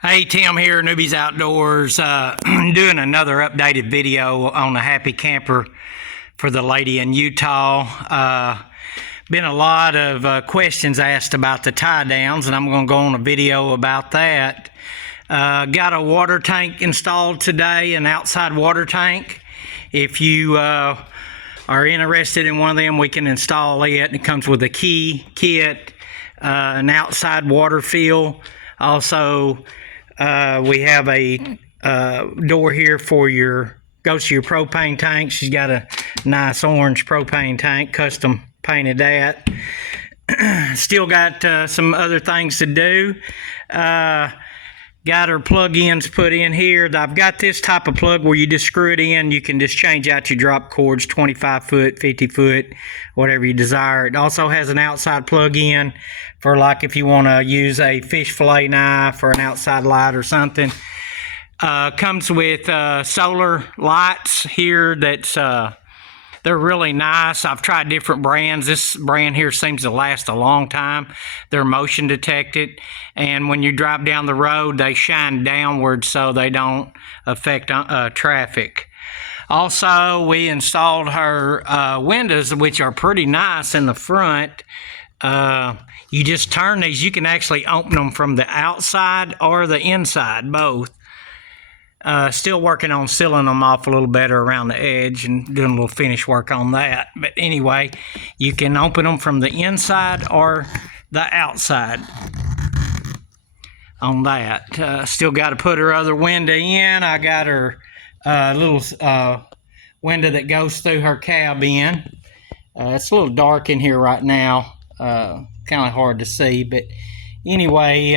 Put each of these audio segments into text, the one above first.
Hey, Tim here, Newbies Outdoors, doing another updated video on a happy camper for the lady in Utah. Been a lot of questions asked about the tie downs, and I'm going to go on a video about that. Got a water tank installed today, an outside water tank. If you are interested in one of them, we can install it. It comes with a key, kit, an outside water fill. Also, we have a door here for goes to your propane tank. She's got a nice orange propane tank, custom painted that. Still got some other things to do. Got her plug-ins put in here. I've got this type of plug where you just screw it in. You can just change out your drop cords, 25 foot, 50 foot, whatever you desire. It also has an outside plug-in for like if you want to use a fish fillet knife or an outside light or something. Comes with solar lights here that's they're really nice. I've tried different brands. This brand here seems to last a long time. They're motion detected, and when you drive down the road, they shine downward so they don't affect traffic. Also, we installed her windows, which are pretty nice in the front. You just turn these. You can actually open them from the outside or the inside, both. Still working on sealing them off a little better around the edge and doing a little finish work on that. But anyway, you can open them from the inside or the outside on that. Still got to put her other window in. I got her little window that goes through her cab in. It's a little dark in here right now. Kind of hard to see, but anyway,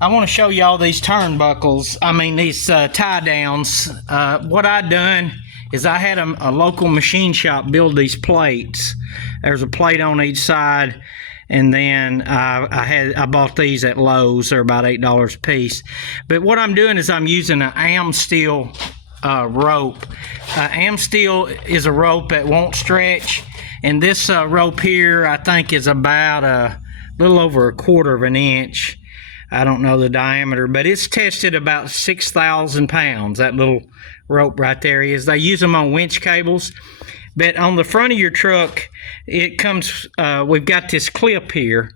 I want to show you all these turnbuckles. These tie downs. What I done is I had a local machine shop build these plates. There's a plate on each side, and then I bought these at Lowe's. They're about $8 a piece. But what I'm doing is I'm using an Amsteel rope. Amsteel is a rope that won't stretch, and this rope here I think is about a little over 1/4 of an inch. I don't know the diameter, but it's tested about 6,000 pounds. That little rope right there is. They use them on winch cables, but on the front of your truck, it comes. We've got this clip here,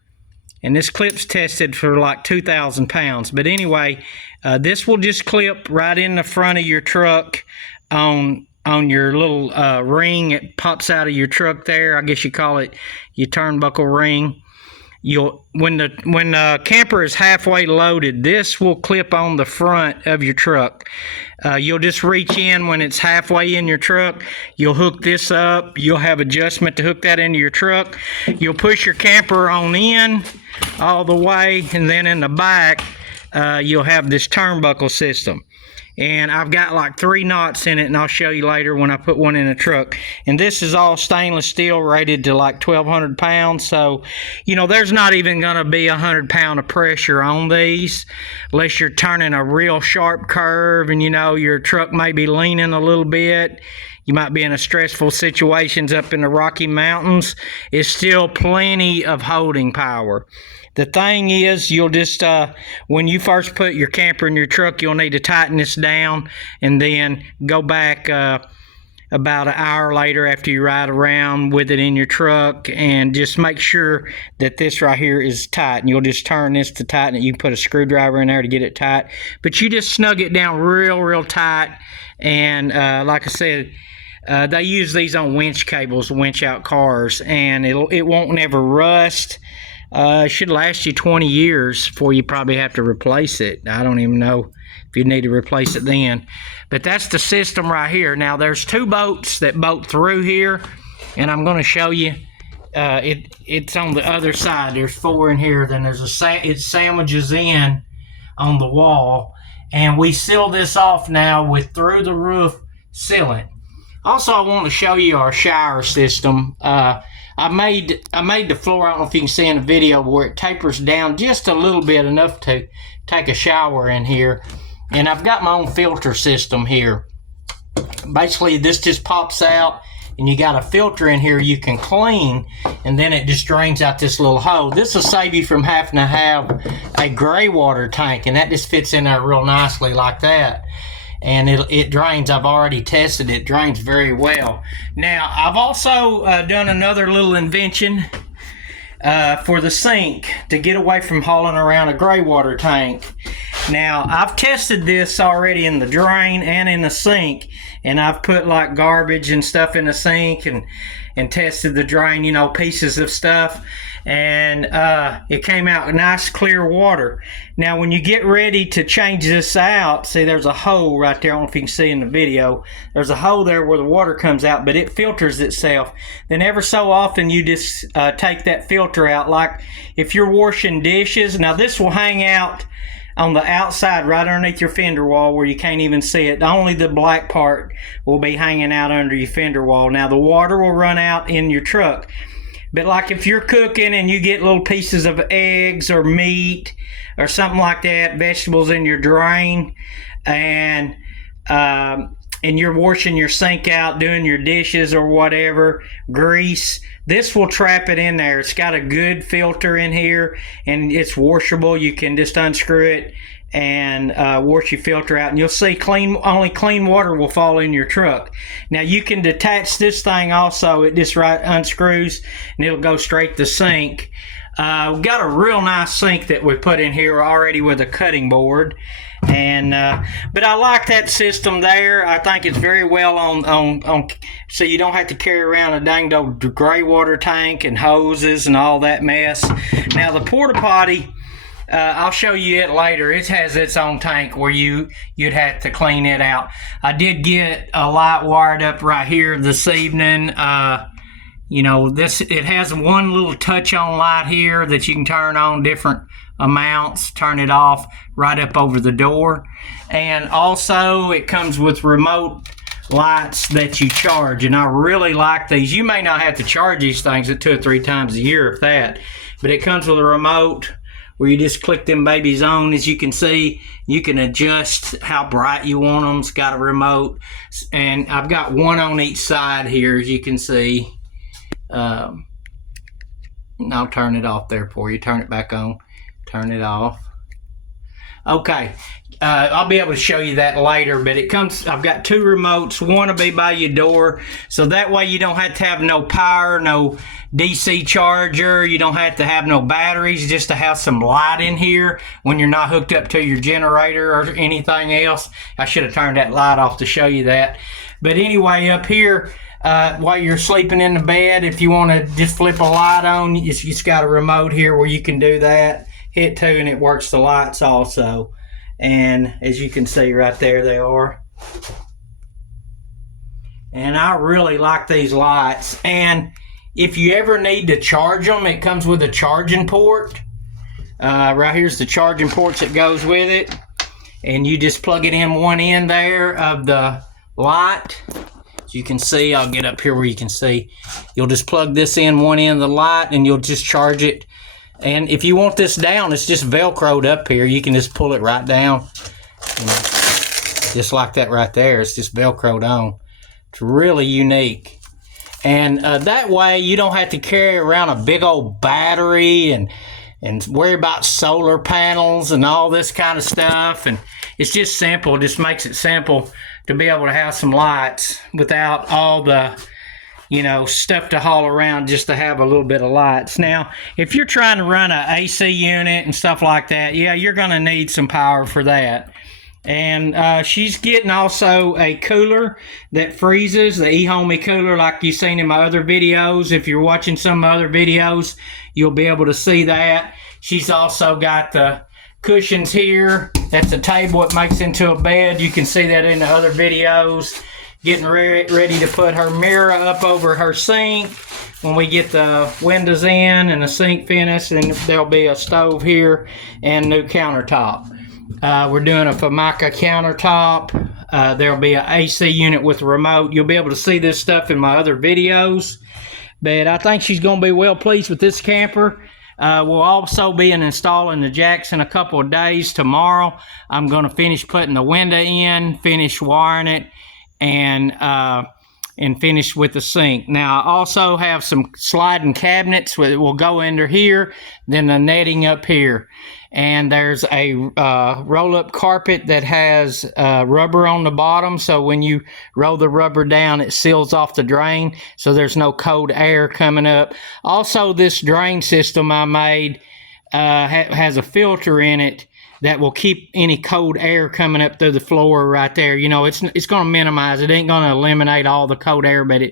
and this clip's tested for like 2,000 pounds. But anyway, this will just clip right in the front of your truck on your little ring. It pops out of your truck there. I guess you call it your turnbuckle ring. When the camper is halfway loaded, this will clip on the front of your truck. You'll just reach in when it's halfway in your truck. You'll hook this up. You'll have adjustment to hook that into your truck. You'll push your camper on in all the way, and then in the back, you'll have this turnbuckle system. And I've got like 3 knots in it, and I'll show you later when I put one in the truck. And this is all stainless steel, rated to like 1,200 pounds. So, there's not even going to be 100 pound of pressure on these, unless you're turning a real sharp curve and your truck may be leaning a little bit. You might be in a stressful situations up in the Rocky Mountains. It's still plenty of holding power. The thing is, you'll just, when you first put your camper in your truck, you'll need to tighten this down and then go back about an hour later after you ride around with it in your truck and just make sure that this right here is tight. And you'll just turn this to tighten it. You can put a screwdriver in there to get it tight. But you just snug it down real tight. And like I said, they use these on winch cables, winch out cars, and it won't never rust. It should last you 20 years before you probably have to replace it. I don't even know if you need to replace it then. But that's the system right here. Now, there's 2 boats that boat through here, and I'm going to show you. It's on the other side. There's 4 in here. Then there's it sandwiches in on the wall. And we seal this off now with through-the-roof sealant. Also, I want to show you our shower system. I made the floor, I don't know if you can see in the video, where it tapers down just a little bit, enough to take a shower in here. And I've got my own filter system here. Basically, this just pops out and you got a filter in here you can clean, and then it just drains out this little hole. This will save you from having to have a gray water tank, and that just fits in there real nicely like that. And it drains. I've already tested it. Drains very well. Now, I've also done another little invention for the sink to get away from hauling around a gray water tank. Now, I've tested this already in the drain and in the sink, and I've put like garbage and stuff in the sink and tested the drain, you know, pieces of stuff, and it came out nice clear water. Now, when you get ready to change this out, see there's a hole right there. I don't know if you can see in the video. There's a hole there where the water comes out, but it filters itself. Then ever so often you just take that filter out, like if you're washing dishes. Now this will hang out on the outside right underneath your fender wall where you can't even see it. Only the black part will be hanging out under your fender wall. Now the water will run out in your truck. But like if you're cooking and you get little pieces of eggs or meat or something like that, vegetables in your drain, and you're washing your sink out, doing your dishes or whatever, grease, this will trap it in there. It's got a good filter in here, and it's washable. You can just unscrew it and wash your filter out, and you'll see only clean water will fall in your truck. Now you can detach this thing also. It just unscrews and it'll go straight to the sink. We've got a real nice sink that we put in here already with a cutting board, and but I like that system there. I think it's very well on so you don't have to carry around a dang old gray water tank and hoses and all that mess. Now the porta potty, I'll show you it later. It has its own tank where you'd have to clean it out. I did get a light wired up right here this evening. You know, it has one little touch on light here that you can turn on different amounts, turn it off right up over the door. And also it comes with remote lights that you charge, and I really like these. You may not have to charge these things at 2 or 3 times a year, if that, but it comes with a remote where you just click them babies on. As you can see, you can adjust how bright you want them. It's got a remote, and I've got one on each side here, as you can see. And I'll turn it off there for you. Turn it back on, turn it off. Okay, I'll be able to show you that later, but it comes, I've got 2 remotes. One will be by your door, so that way you don't have to have no power, no DC charger. You don't have to have no batteries, just to have some light in here when you're not hooked up to your generator or anything else. I should have turned that light off to show you that. But anyway, up here, while you're sleeping in the bed, if you want to just flip a light on, it's got a remote here where you can do that. Hit 2 and it works the lights also. And as you can see right there, they are. And I really like these lights. And if you ever need to charge them, it comes with a charging port. Right here's the charging ports that goes with it. And you just plug it in one end there of the light. As you can see, I'll get up here where you can see. You'll just plug this in one end of the light and you'll just charge it. And if you want this down, it's just Velcroed up here. You can just pull it right down. You know, just like that right there. It's just Velcroed on. It's really unique. And that way you don't have to carry around a big old battery and worry about solar panels and all this kind of stuff. And it's just simple. It just makes it simple to be able to have some lights without all the, you know, stuff to haul around, just to have a little bit of lights. Now, if you're trying to run an AC unit and stuff like that, yeah, you're going to need some power for that. And she's getting also a cooler that freezes, the eHomey cooler like you've seen in my other videos. If you're watching some other videos, you'll be able to see that. She's also got the cushions here. That's a table it makes into a bed. You can see that in the other videos. Getting ready to put her mirror up over her sink when we get the windows in and the sink finished, and there'll be a stove here and new countertop. We're doing a Formica countertop. There'll be an AC unit with a remote. You'll be able to see this stuff in my other videos, but I think she's going to be well pleased with this camper. We'll also be installing the jacks in a couple of days. Tomorrow I'm going to finish putting the window in, finish wiring it, and and finish with the sink. Now I also have some sliding cabinets that will go under here, then the netting up here. And there's a roll-up carpet that has rubber on the bottom, so when you roll the rubber down, it seals off the drain, so there's no cold air coming up. Also, this drain system I made has a filter in it that will keep any cold air coming up through the floor right there. You know, it's going to minimize. It ain't going to eliminate all the cold air, but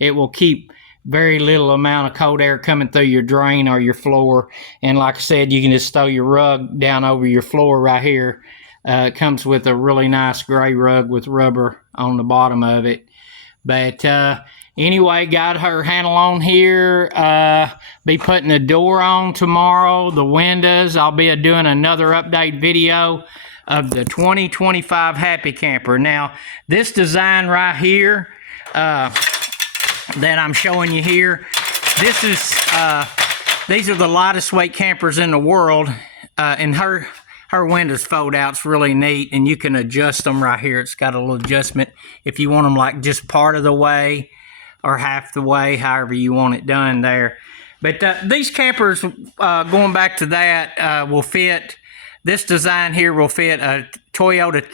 it will keep very little amount of cold air coming through your drain or your floor. And like I said, you can just throw your rug down over your floor right here. It comes with a really nice gray rug with rubber on the bottom of it. But anyway, got her handle on here. Be putting the door on tomorrow, the windows. I'll be doing another update video of the 2025 Happy Camper. Now, this design right here, that I'm showing you here, this is these are the lightest weight campers in the world, and her windows fold out. It's really neat, and you can adjust them right here. It's got a little adjustment if you want them like just part of the way or half the way, however you want it done there. But these campers, going back to that, will fit. This design here will fit a Toyota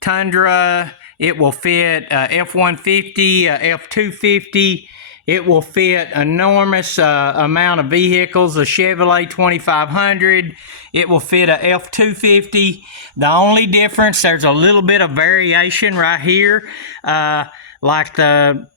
Tundra. It will fit F-150, F-250. It will fit enormous amount of vehicles, a Chevrolet 2500. It will fit a F-250. The only difference, there's a little bit of variation right here. Like the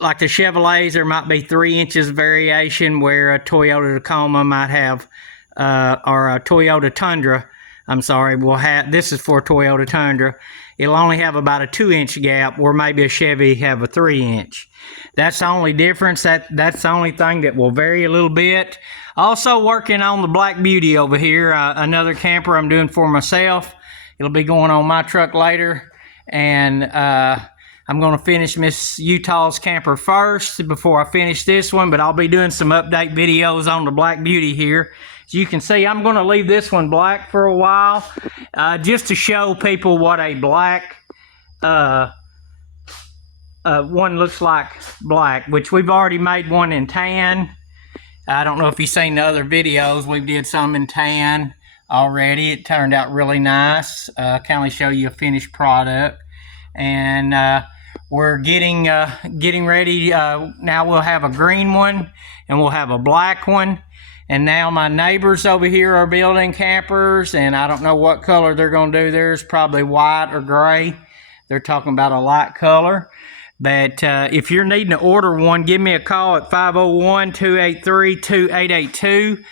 Chevrolets, there might be 3 inches variation, where a Toyota Tacoma might have, or a Toyota Tundra, I'm sorry, will have, this is for a Toyota Tundra. It'll only have about a 2-inch gap, where maybe a Chevy have a 3-inch. That's the only difference. That's the only thing that will vary a little bit. Also working on the Black Beauty over here, another camper I'm doing for myself. It'll be going on my truck later, and I'm going to finish Miss Utah's camper first before I finish this one, but I'll be doing some update videos on the Black Beauty here. As you can see, I'm going to leave this one black for a while, just to show people what a black one looks like black, which we've already made one in tan. I don't know if you've seen the other videos. We did some in tan already. It turned out really nice. Kind of show you a finished product. And we're getting ready. Now we'll have a green one, and we'll have a black one. And now my neighbors over here are building campers, and I don't know what color they're going to do. Theirs probably white or gray. They're talking about a light color. But if you're needing to order one, give me a call at 501-283-2882.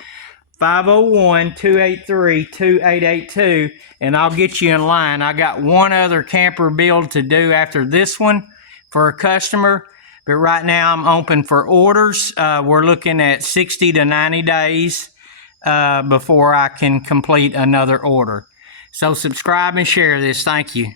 501-283-2882, and I'll get you in line. I got one other camper build to do after this one for a customer, but right now I'm open for orders. We're looking at 60 to 90 days before I can complete another order. So subscribe and share this. Thank you.